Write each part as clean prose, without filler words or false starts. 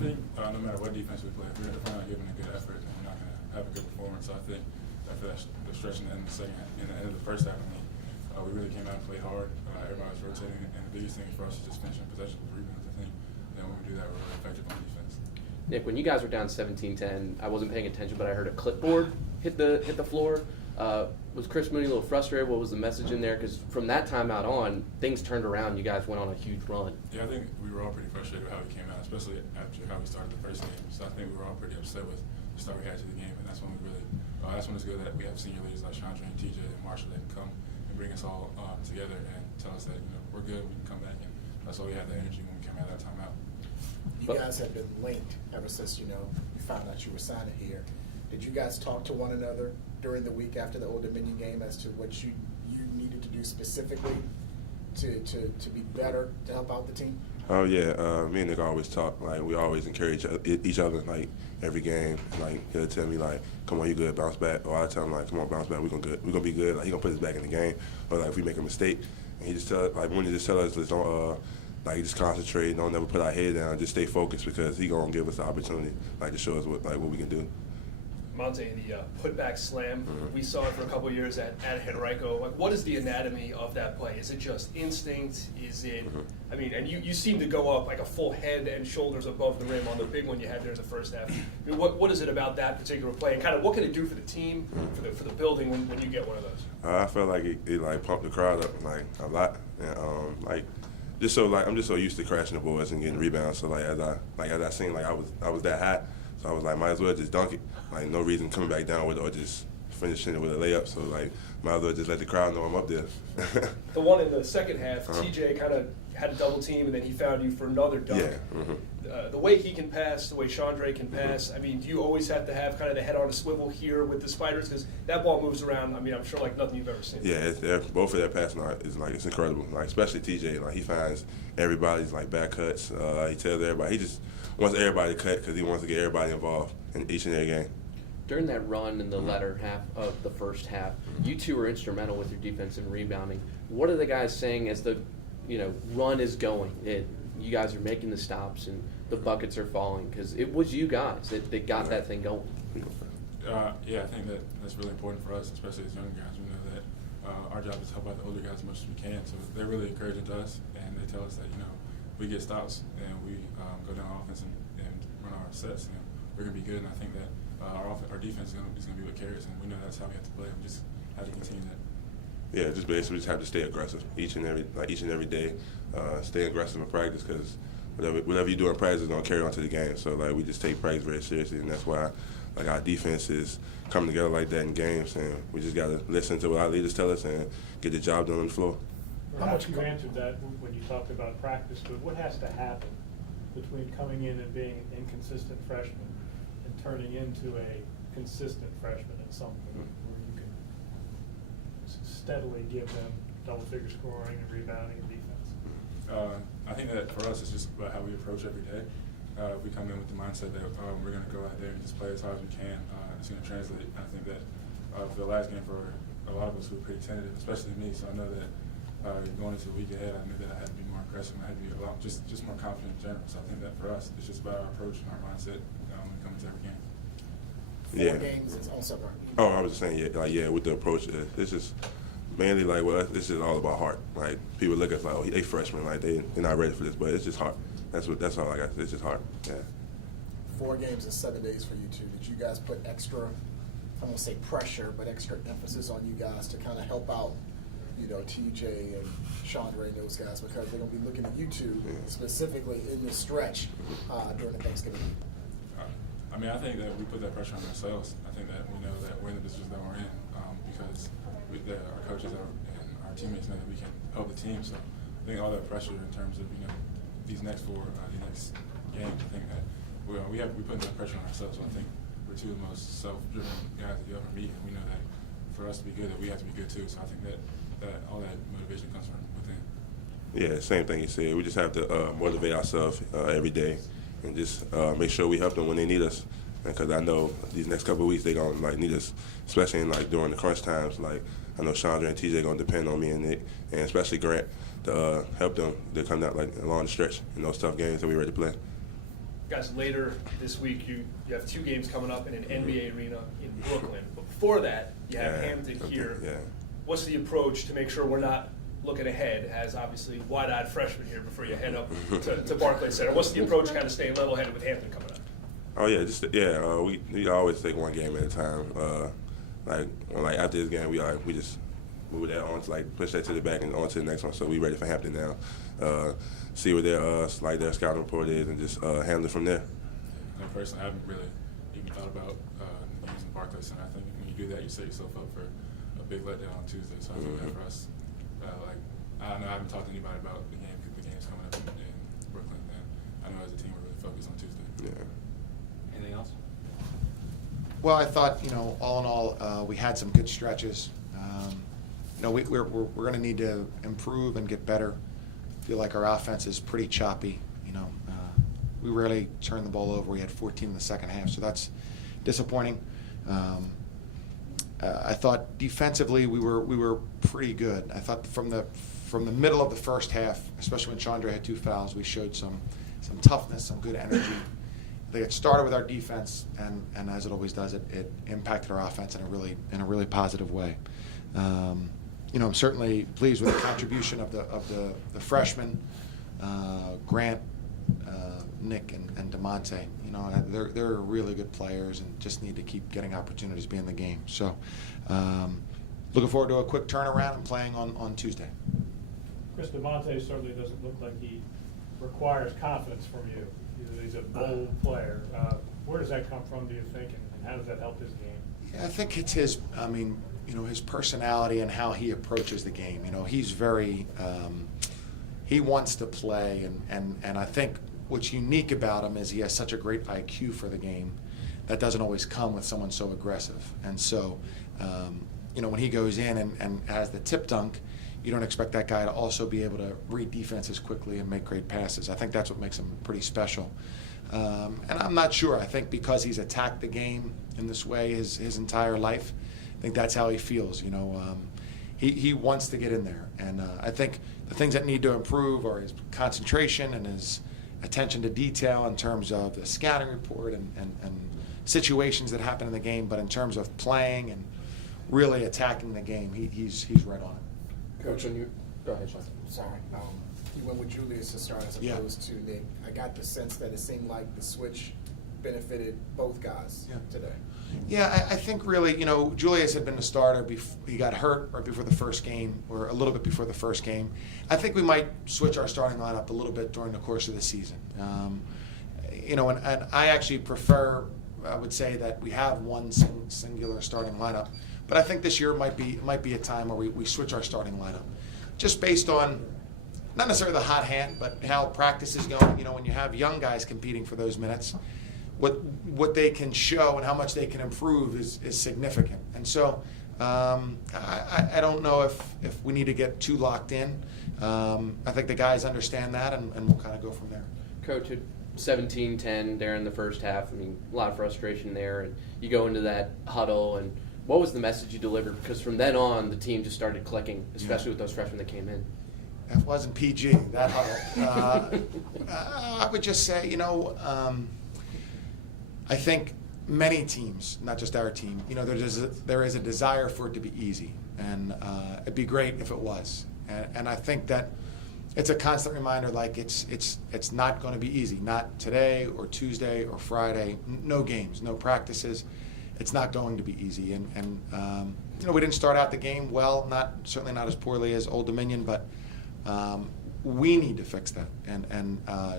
think no matter what defense we play, if we're not giving a good effort, then we're not going to have a good performance. So I think after the stretch in the end of the first half, we really came out and played hard. Everybody was rotating, and the biggest thing for us is just finishing possession with rebounds. I think then when we do that, we're really effective on defense. Nick, when you guys were down 17-10, I wasn't paying attention, but I heard a clipboard hit the floor. Was Chris Mooney a little frustrated? What was the message in there? Because from that time out on, things turned around. You guys went on a huge run. Yeah, I think we were all pretty frustrated with how we came out, especially after how we started the first game. So I think we were all pretty upset with the start we had to the game, and that's when we really that's when it's good that we have senior leaders like Chandra and TJ and Marshall that can come and bring us all together and tell us that we're good, we can come back, and that's why we had the energy when we came out of that timeout. You guys have been linked ever since you found out you were signing here. Did you guys talk to one another during the week after the Old Dominion game as to what you needed to do specifically to be better to help out the team? Oh yeah, me and Nick always talk. Like we always encourage each other. Like every game, like he'll tell me like, "Come on, you good, bounce back." Or I tell him like, "Come on, bounce back. We're gonna be good." Like he gonna put us back in the game. Or like if we make a mistake, and he just Mooney just tell us, don't just concentrate, don't never put our head down, just stay focused because he gonna give us the opportunity, like to show us what we can do. Monte, the putback slam, we saw it for a couple of years at Henrico. Like, what is the anatomy of that play? Is it just instinct? Is it, I mean, and you seem to go up like a full head and shoulders above the rim on the big one you had there in the first half. I mean, what is it about that particular play, and kind of what can it do for the team, for the building when you get one of those? I felt like it like pumped the crowd up like a lot, and I'm just so used to crashing the boards and getting rebounds. So as I seen I was that high. So I was like, might as well just dunk it. Like, no reason coming back down with it or just finishing it with a layup. So, might as well just let the crowd know I'm up there. The one in the second half, TJ kind of had a double team, and then he found you for another dunk. Yeah. The way he can pass, the way Chandra can pass, I mean, do you always have to have kind of the head on a swivel here with the Spiders? Because that ball moves around, I mean, I'm sure like nothing you've ever seen. Yeah, both of their passing is it's incredible. Like, especially TJ, he finds everybody's back cuts. He tells everybody, he just wants everybody to cut because he wants to get everybody involved in each and every game. During that run in the latter half of the first half, you two were instrumental with your defense and rebounding. What are the guys saying as the run is going? You guys are making the stops and the buckets are falling because it was you guys that got that thing going. Yeah, I think that's really important for us, especially as younger guys. We know that our job is to help out the older guys as much as we can. So they're really encouraging to us, and they tell us that we get stops and we go down offense and run our sets, and we're gonna be good. And I think that our defense is gonna be what carries, and we know that's how we have to play. We just have to continue that. Yeah, just basically just have to stay aggressive each and every day. Stay aggressive in practice because whatever you do in practice is gonna carry on to the game. So we just take practice very seriously, and that's why our defense is coming together like that in games, and we just gotta listen to what our leaders tell us and get the job done on the floor. Perhaps you answered that when you talked about practice, but what has to happen between coming in and being an inconsistent freshman and turning into a consistent freshman at some point where you can steadily give them double-figure scoring and rebounding and defense? I think that for us, it's just about how we approach every day. If we come in with the mindset that we're going to go out there and just play as hard as we can, it's going to translate. I think that for the last game, for a lot of us, we were pretty tentative, especially me. So I know that going into the week ahead, I knew that I had to be more aggressive and I had to be just more confident in general. So I think that for us, it's just about our approach and our mindset when it comes to every game. Four games is on separate. Oh, I was just saying, with the approach, it's just mainly this is all about heart. People look at us oh, they freshmen, they're not ready for this, but it's just heart. That's all I got. It's just heart. Yeah. 4 games in 7 days for you two. Did you guys put extra, I won't say pressure, but extra emphasis on you guys to kind of help out, TJ and Chandra and those guys, because they're going to be looking at you two specifically in the stretch during the Thanksgiving week? I think that we put that pressure on ourselves. I think that we know that we're in the position that we're in because our coaches and our teammates know that we can help the team. So I think all that pressure in terms of these next 4 these next games, I think that we put that pressure on ourselves. So I think we're 2 of the most self-driven guys that you ever meet, and we know that for us to be good, that we have to be good too. So I think that all that motivation comes from within. Yeah, same thing you said. We just have to motivate ourselves every day and just make sure we help them when they need us. Because I know these next couple of weeks they're gonna need us, especially in during the crunch times. I know Chandra and TJ gonna depend on me and Nick, and especially Grant to help them to come out along the stretch in those tough games that we're ready to play. Guys, later this week, you have 2 games coming up in an NBA arena in Brooklyn. But before that, you have Hampton here. Yeah. What's the approach to make sure we're not looking ahead as obviously wide-eyed freshmen here before you head up to Barclays Center? What's the approach kind of staying level-headed with Hampton coming up? Oh yeah, we always take one game at a time. Like after this game, we just move that on to push that to the back and on to the next one. So we ready for Hampton now. See what their scouting report is and just handle it from there. And personally, I haven't really even thought about using Barclays Center. I think when you do that, you set yourself up for a big letdown on Tuesday. So I think that for us, I don't know, I haven't talked to anybody about the games coming up in Brooklyn. And I know as a team we're really focused on Tuesday. Yeah. Anything else? Well, I thought, all in all, we had some good stretches. We're going to need to improve and get better. I feel like our offense is pretty choppy. We rarely turned the ball over. We had 14 in the second half, so that's disappointing. I thought defensively we were pretty good. I thought from the middle of the first half, especially when Chandra had 2 fouls, we showed some toughness, some good energy. It started with our defense, and as it always does, it impacted our offense in a really positive way. I'm certainly pleased with the contribution of the freshmen, Grant, Nick, and DeMonte. They're really good players and just need to keep getting opportunities to be in the game. So, looking forward to a quick turnaround and playing on Tuesday. Chris DeMonte certainly doesn't look like he requires confidence from you. He's a bold player. Where does that come from, do you think, and how does that help his game? Yeah, I think it's his personality and how he approaches the game. He's very, he wants to play, and I think what's unique about him is he has such a great IQ for the game that doesn't always come with someone so aggressive. And so, when he goes in and has the tip dunk, you don't expect that guy to also be able to read defenses quickly and make great passes. I think that's what makes him pretty special. And I'm not sure. I think because he's attacked the game in this way his entire life, I think that's how he feels. He wants to get in there. And I think the things that need to improve are his concentration and his attention to detail in terms of the scouting report and situations that happen in the game. But in terms of playing and really attacking the game, he's right on it. Coach, go ahead, Sean. Sorry. You went with Julius to start as opposed to Nick. I got the sense that it seemed like the switch benefited both guys today. Yeah, I think really, Julius had been the starter. He got hurt right before the first game, or a little bit before the first game. I think we might switch our starting lineup a little bit during the course of the season. And I actually prefer, I would say, that we have one singular starting lineup. But I think this year might be a time where we switch our starting lineup, just based on not necessarily the hot hand, but how practice is going. When you have young guys competing for those minutes, what they can show and how much they can improve is significant. And so I don't know if we need to get too locked in. I think the guys understand that, and we'll kind of go from there. Coach, at 17-10 there in the first half, a lot of frustration there, and you go into that huddle, and what was the message you delivered? Because from then on, the team just started clicking, especially with those freshmen that came in. That wasn't PG, that huddle. I would just say, I think many teams, not just our team, there is a desire for it to be easy, and it'd be great if it was. And I think that it's a constant reminder, like it's not going to be easy. Not today or Tuesday or Friday. No games, no practices. It's not going to be easy. And we didn't start out the game well. Certainly not as poorly as Old Dominion, but we need to fix that and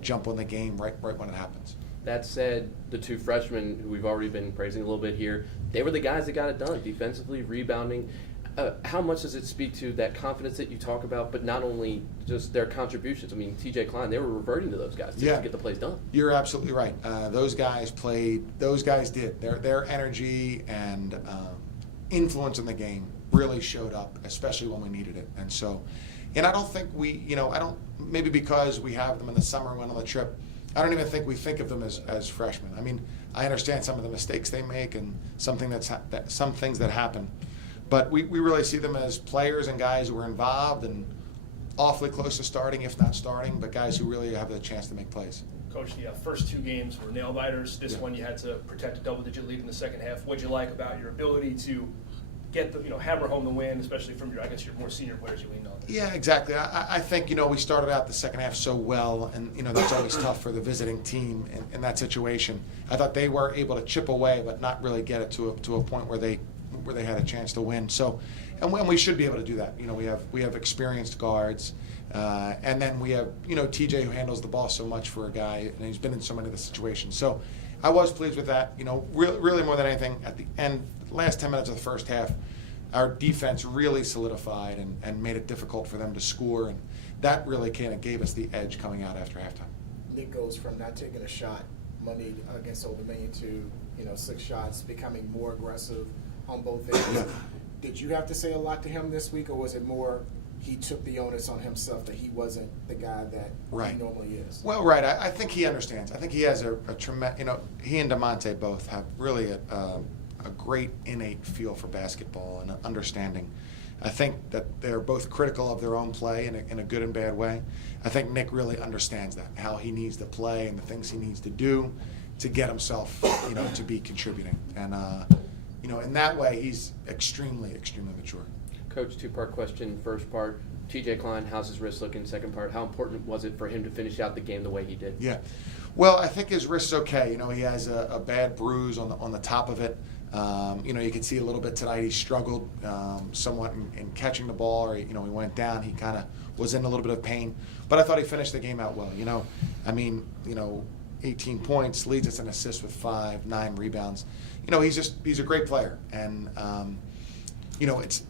jump on the game right when it happens. That said, the 2 freshmen who we've already been praising a little bit here, they were the guys that got it done defensively, rebounding. How much does it speak to that confidence that you talk about, but not only just their contributions? TJ Klein, they were reverting to those guys to get the plays done. You're absolutely right. Those guys played. Those guys did. Their energy and influence in the game really showed up, especially when we needed it. And so, and I don't think maybe because we have them in the summer and went on the trip, I don't even think we think of them as freshmen. I understand some of the mistakes they make and some things that happen. But we really see them as players and guys who are involved and awfully close to starting, if not starting, but guys who really have the chance to make plays. Coach, the first two games were nail biters. This one you had to protect a double-digit lead in the second half. What'd you like about your ability to get the hammer home the win, especially from your more senior players you leaned on? Yeah, exactly. I think, we started out the second half so well, and, that's always tough for the visiting team in that situation. I thought they were able to chip away, but not really get it to a point where they had a chance to win. So, and we should be able to do that. We have experienced guards, and then we have, TJ, who handles the ball so much for a guy, and he's been in so many of the situations. So I was pleased with that. Really more than anything, at the end, last 10 minutes of the first half, our defense really solidified and made it difficult for them to score, and that really kind of gave us the edge coming out after halftime. Nick goes from not taking a shot Monday against Old Dominion to 6 shots, becoming more aggressive on both ends. Did you have to say a lot to him this week, or was it more he took the onus on himself that he wasn't the guy that he normally is? Well, right. I think he understands. I think he has a tremendous. He and DeMonte both have really a great innate feel for basketball and understanding. I think that they're both critical of their own play in a good and bad way. I think Nick really understands that, how he needs to play and the things he needs to do to get himself, to be contributing. And, in that way, he's extremely, extremely mature. Coach, two-part question. First part, TJ Klein, how's his wrist looking? Second part, how important was it for him to finish out the game the way he did? Yeah. Well, I think his wrist's okay. He has a bad bruise on the top of it. You can see a little bit tonight. He struggled somewhat in catching the ball, or he went down. He kind of was in a little bit of pain, but I thought he finished the game out well. 18 points, leads us in assists with 5, 9 rebounds. He's a great player, and it's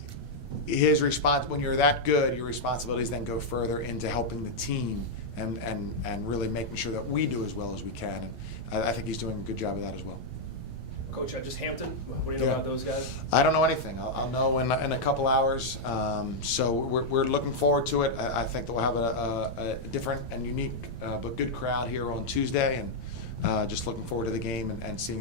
his response. When you're that good, your responsibilities then go further into helping the team and really making sure that we do as well as we can. And I think he's doing a good job of that as well. Coach, just Hampton, what do you know about those guys? I don't know anything. I'll know in a couple hours. So we're looking forward to it. I think that we'll have a different and unique but good crowd here on Tuesday, and just looking forward to the game and seeing